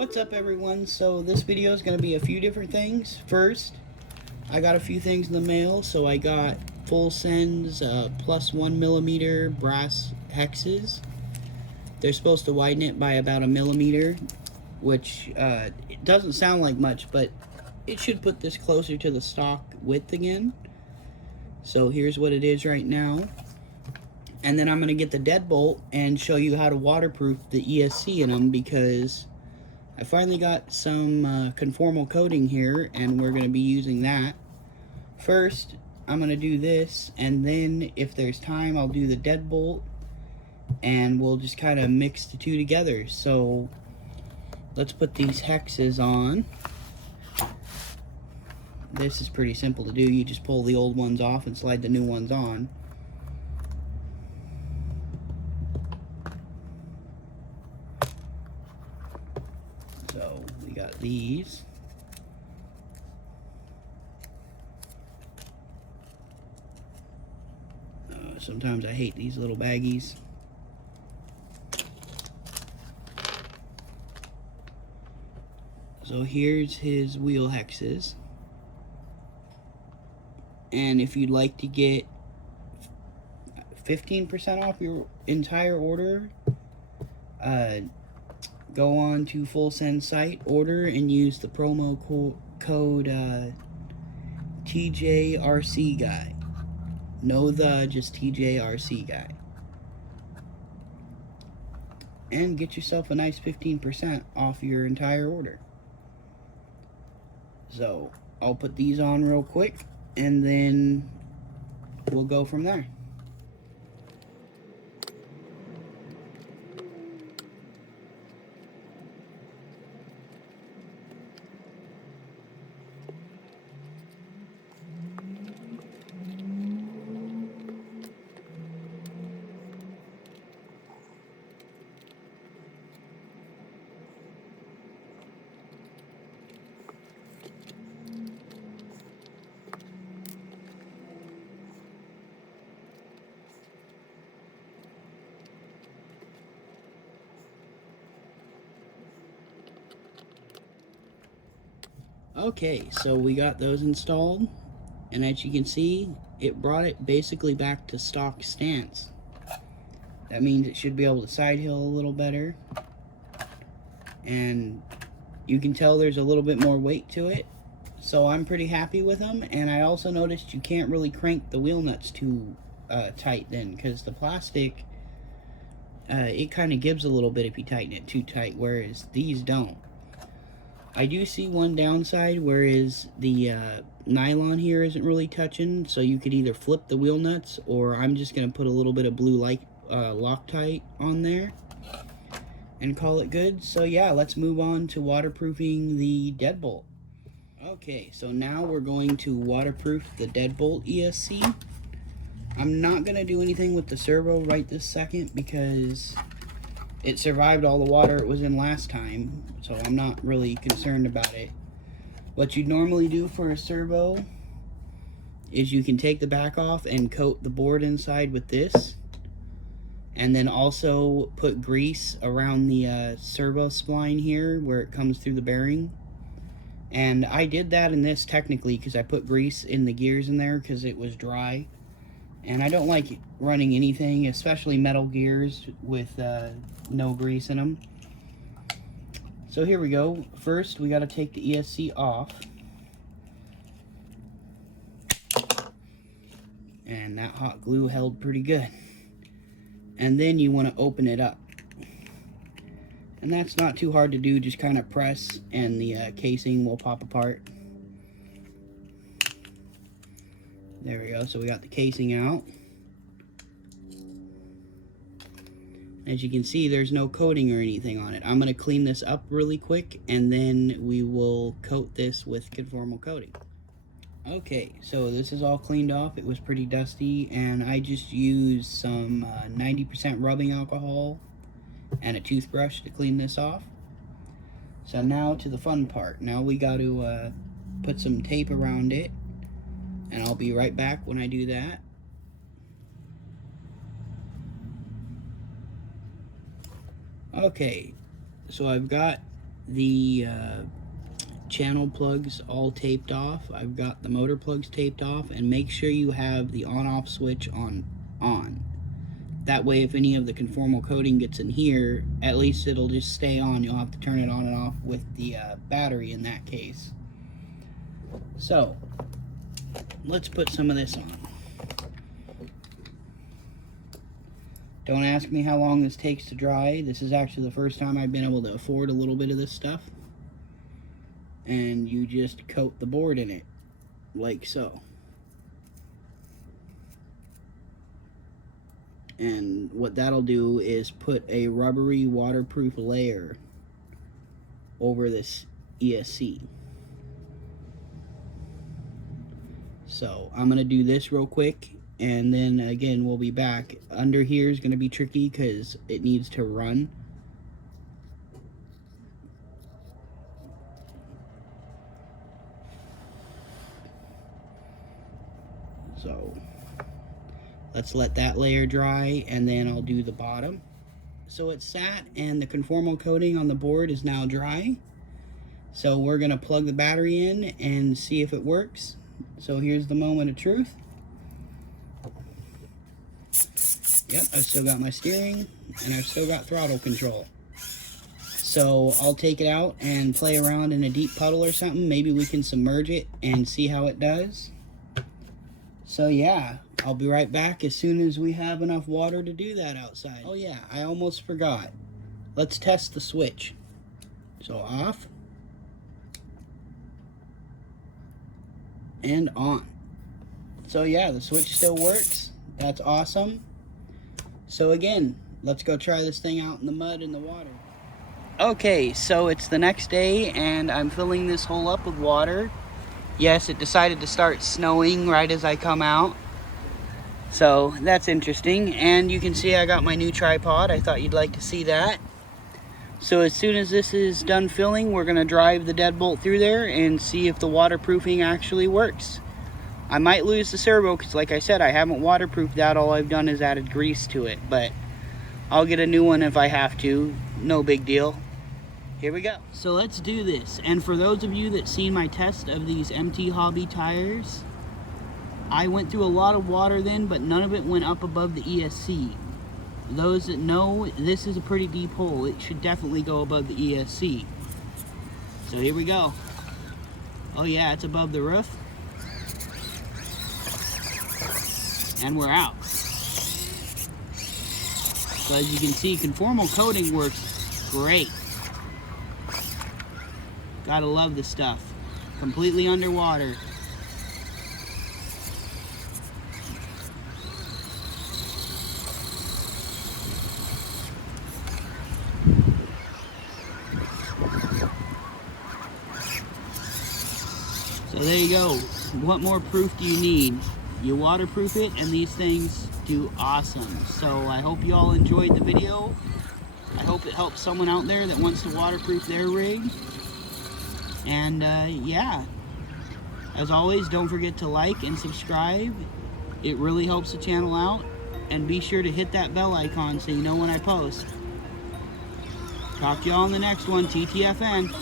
What's up everyone? So this video is going to be a few different things. First, I got a few things in the mail. So I got full sends plus 1mm brass hexes. They're supposed to widen it by about 1mm, which it doesn't sound like much, but it should put this closer to the stock width again. So here's what it is right now. And then I'm going to get the deadbolt and show you how to waterproof the ESC in them, because I finally got some conformal coating here and we're going to be using that. First, I'm going to do this, and then if there's time I'll do the deadbolt and we'll just kind of mix the two together. So let's put these hexes on. This is pretty simple to do. You just pull the old ones off and slide the new ones on. So we got these. Sometimes I hate these little baggies. So here's his wheel hexes. And if you'd like to get 15% off your entire order, go on to Full Send site, order, and use the promo code TJRC guy. Just TJRC guy. And get yourself a nice 15% off your entire order. So I'll put these on real quick and then we'll go from there. Okay, so we got those installed, and as you can see, it brought it basically back to stock stance. That means it should be able to side hill a little better, and you can tell there's a little bit more weight to it, so I'm pretty happy with them. And I also noticed you can't really crank the wheel nuts too tight then, because the plastic, it kind of gives a little bit if you tighten it too tight, whereas these don't. I do see one downside, whereas the nylon here isn't really touching, so you could either flip the wheel nuts, or I'm just going to put a little bit of blue Loctite on there and call it good. So yeah, let's move on to waterproofing the deadbolt. Okay, so now we're going to waterproof the deadbolt ESC. I'm not going to do anything with the servo right this second because it survived all the water it was in last time, so I'm not really concerned about it. What you'd normally do for a servo is you can take the back off and coat the board inside with this, and then also put grease around the servo spline here where it comes through the bearing. And I did that in this technically because I put grease in the gears in there because it was dry. And I don't like running anything, especially metal gears, with no grease in them. So here we go. First, we got to take the ESC off. And that hot glue held pretty good. And then you want to open it up. And that's not too hard to do, just kind of press and the casing will pop apart. There we go, so we got the casing out. As you can see, there's no coating or anything on it. I'm going to clean this up really quick, and then we will coat this with conformal coating. Okay, so this is all cleaned off. It was pretty dusty, and I just used some 90% rubbing alcohol and a toothbrush to clean this off. So now to the fun part. Now we got to put some tape around it, and I'll be right back when I do that. Okay, so I've got the channel plugs all taped off. I've got the motor plugs taped off, and make sure you have the on-off switch on. That way, if any of the conformal coating gets in here, at least it'll just stay on. You'll have to turn it on and off with the battery in that case. So, let's put some of this on. Don't ask me how long this takes to dry. This is actually the first time I've been able to afford a little bit of this stuff. And you just coat the board in it, like so. And what that'll do is put a rubbery waterproof layer over this ESC. So I'm gonna do this real quick, and then again we'll be back. Under here is gonna be tricky because it needs to run. So let's let that layer dry, and then I'll do the bottom. So it's sat, and the conformal coating on the board is now dry. So we're gonna plug the battery in and see if it works. So here's the moment of truth. Yep, I've still got my steering, and I've still got throttle control. So I'll take it out and play around in a deep puddle or something. Maybe we can submerge it and see how it does. So yeah, I'll be right back as soon as we have enough water to do that outside. Oh yeah, I almost forgot. Let's test the switch. So off. And on. So yeah, the switch still works. That's awesome. So again, let's go try this thing out in the mud and the water. Okay, so it's the next day, and I'm filling this hole up with water. Yes, it decided to start snowing right as I come out. So that's interesting. And you can see I got my new tripod. I thought you'd like to see that. So as soon as this is done filling, we're gonna drive the deadbolt through there and see if the waterproofing actually works. I might lose the servo because, like I said, I haven't waterproofed that. All I've done is added grease to it, but I'll get a new one if I have to. No big deal. Here we go. So let's do this. And for those of you that seen my test of these MT Hobby tires, I went through a lot of water then, but none of it went up above the ESC. Those that know, this is a pretty deep hole. It should definitely go above the ESC. So here we go. Oh yeah, it's above the roof. And we're out. So as you can see, conformal coating works great. Gotta love this stuff. Completely underwater. So there you go. What more proof do you need? You waterproof it, and these things do awesome. So I hope you all enjoyed the video. I hope it helps someone out there that wants to waterproof their rig. And yeah, as always, don't forget to like and subscribe. It really helps the channel out. And be sure to hit that bell icon so you know when I post. Talk to y'all in the next one. TTFN.